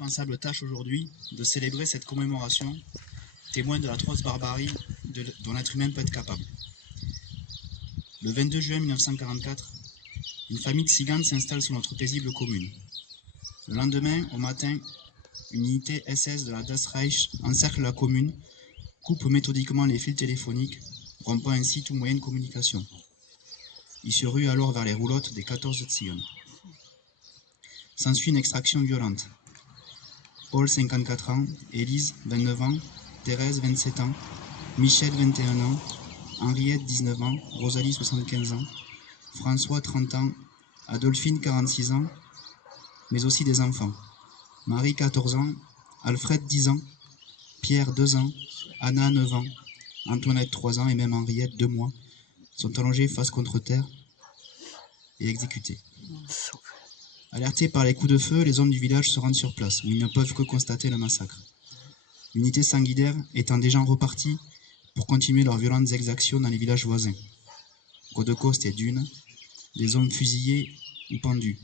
indispensable tâche aujourd'hui de célébrer cette commémoration, témoin de l'atroce barbarie dont l'être humain peut être capable. Le 22 juin 1944, une famille de tziganes s'installe sur notre paisible commune. Le lendemain, au matin, une unité SS de la Das Reich encercle la commune, coupe méthodiquement les fils téléphoniques, rompant ainsi tout moyen de communication. Il se rue alors vers les roulottes des 14 tziganes. S'ensuit une extraction violente. Paul, 54 ans, Élise, 29 ans, Thérèse, 27 ans, Michel, 21 ans, Henriette, 19 ans, Rosalie, 75 ans, François, 30 ans, Adolphine, 46 ans, mais aussi des enfants. Marie, 14 ans, Alfred, 10 ans, Pierre, 2 ans, Anna, 9 ans, Antoinette, 3 ans et même Henriette, 2 mois, sont allongés face contre terre et exécutés. Alertés par les coups de feu, les hommes du village se rendent sur place, où ils ne peuvent que constater le massacre. L'unité sanguinaire étant déjà repartie pour continuer leurs violentes exactions dans les villages voisins. Codecoste et Dune, des hommes fusillés ou pendus.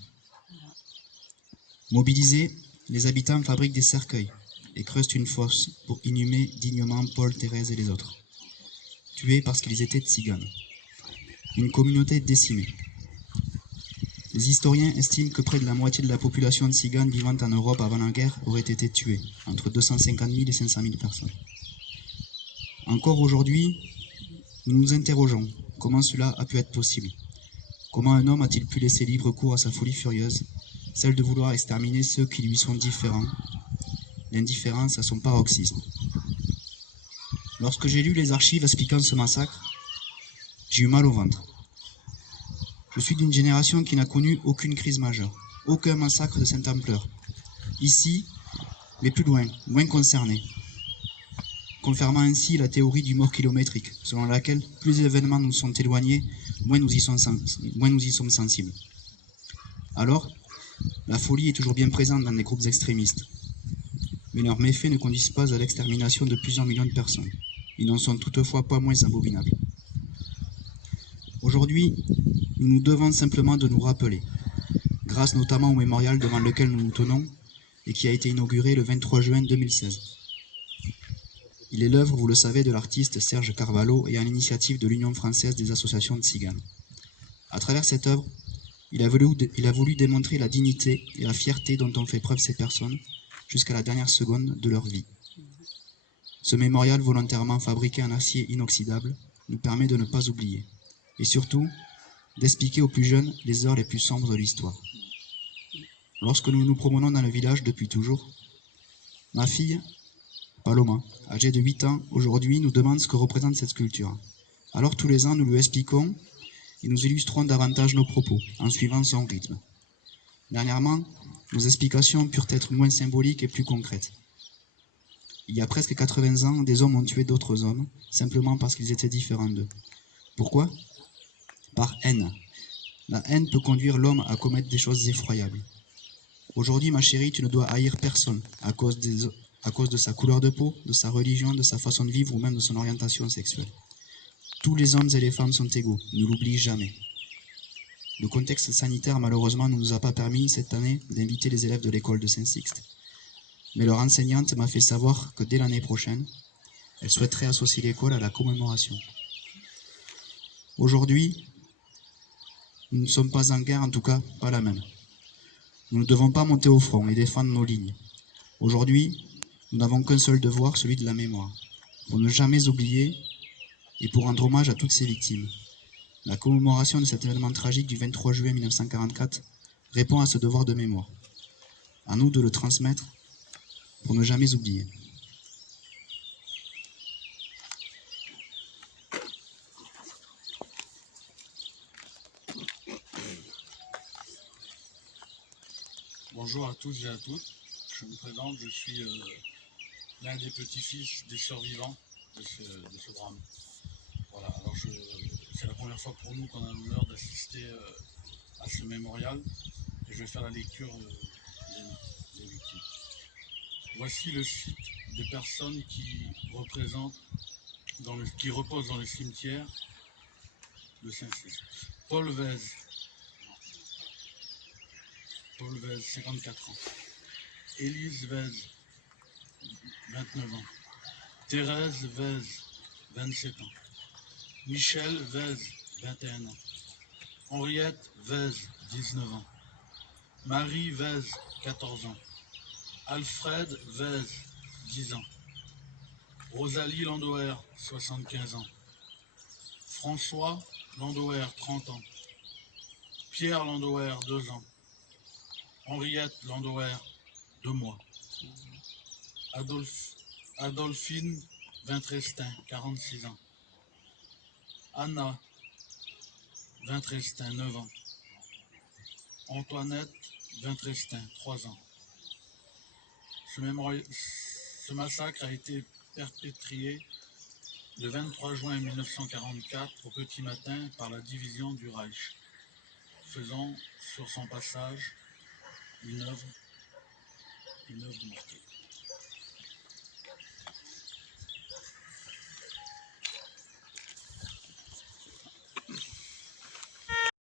Mobilisés, les habitants fabriquent des cercueils et creusent une fosse pour inhumer dignement Paul, Thérèse et les autres. Tués parce qu'ils étaient tziganes. Une communauté décimée. Les historiens estiment que près de la moitié de la population tzigane vivant en Europe avant la guerre aurait été tuée, entre 250 000 et 500 000 personnes. Encore aujourd'hui, nous nous interrogeons comment cela a pu être possible. Comment un homme a-t-il pu laisser libre cours à sa folie furieuse, celle de vouloir exterminer ceux qui lui sont différents, l'indifférence à son paroxysme. Lorsque j'ai lu les archives expliquant ce massacre, j'ai eu mal au ventre. Je suis d'une génération qui n'a connu aucune crise majeure, aucun massacre de cette ampleur. Ici, mais plus loin, moins concerné. Confirmant ainsi la théorie du mort kilométrique, selon laquelle plus les événements nous sont éloignés, moins nous y sommes sensibles. Alors, la folie est toujours bien présente dans des groupes extrémistes. Mais leurs méfaits ne conduisent pas à l'extermination de plusieurs millions de personnes. Ils n'en sont toutefois pas moins abominables. Aujourd'hui, nous nous devons simplement de nous rappeler, grâce notamment au mémorial devant lequel nous nous tenons et qui a été inauguré le 23 juin 2016. Il est l'œuvre, vous le savez, de l'artiste Serge Carvalho et à l'initiative de l'Union française des associations de tziganes. À travers cette œuvre, il a voulu démontrer la dignité et la fierté dont ont fait preuve ces personnes jusqu'à la dernière seconde de leur vie. Ce mémorial volontairement fabriqué en acier inoxydable nous permet de ne pas oublier, et surtout d'expliquer aux plus jeunes les heures les plus sombres de l'histoire. Lorsque nous nous promenons dans le village depuis toujours, ma fille, Paloma, âgée de 8 ans, aujourd'hui nous demande ce que représente cette sculpture. Alors tous les ans nous lui expliquons et nous illustrons davantage nos propos en suivant son rythme. Dernièrement, nos explications purent être moins symboliques et plus concrètes. Il y a presque 80 ans, des hommes ont tué d'autres hommes, simplement parce qu'ils étaient différents d'eux. Pourquoi ? Par haine. La haine peut conduire l'homme à commettre des choses effroyables. Aujourd'hui, ma chérie, tu ne dois haïr personne à cause de sa couleur de peau, de sa religion, de sa façon de vivre ou même de son orientation sexuelle. Tous les hommes et les femmes sont égaux, ne l'oublie jamais. Le contexte sanitaire, malheureusement, ne nous a pas permis cette année d'inviter les élèves de l'école de Saint-Sixte. Mais leur enseignante m'a fait savoir que dès l'année prochaine, elle souhaiterait associer l'école à la commémoration. Aujourd'hui, nous ne sommes pas en guerre, en tout cas pas la même. Nous ne devons pas monter au front et défendre nos lignes. Aujourd'hui, nous n'avons qu'un seul devoir, celui de la mémoire, pour ne jamais oublier et pour rendre hommage à toutes ces victimes. La commémoration de cet événement tragique du 23 juillet 1944 répond à ce devoir de mémoire. À nous de le transmettre pour ne jamais oublier. Bonjour à tous et à toutes. Je me présente, je suis l'un des petits-fils des survivants de ce drame. Voilà, alors c'est la première fois pour nous qu'on a l'honneur d'assister à ce mémorial et je vais faire la lecture des victimes. Voici le site des personnes qui reposent dans le cimetière de Saint-Sixte. Paul Vez, 54 ans. Élise Vez, 29 ans. Thérèse Vez, 27 ans. Michel Vez, 21 ans. Henriette Vez, 19 ans. Marie Vez, 14 ans. Alfred Vez, 10 ans. Rosalie Landoer, 75 ans. François Landoer, 30 ans. Pierre Landoer, 2 ans. Henriette Landoer, 2 mois. Adolphine Vintrestin, 46 ans. Anna Vintrestin, 9 ans. Antoinette Vintrestin, 3 ans. Ce massacre a été perpétré le 23 juin 1944 au petit matin par la division du Reich, faisant sur son passage une œuvre mortelle.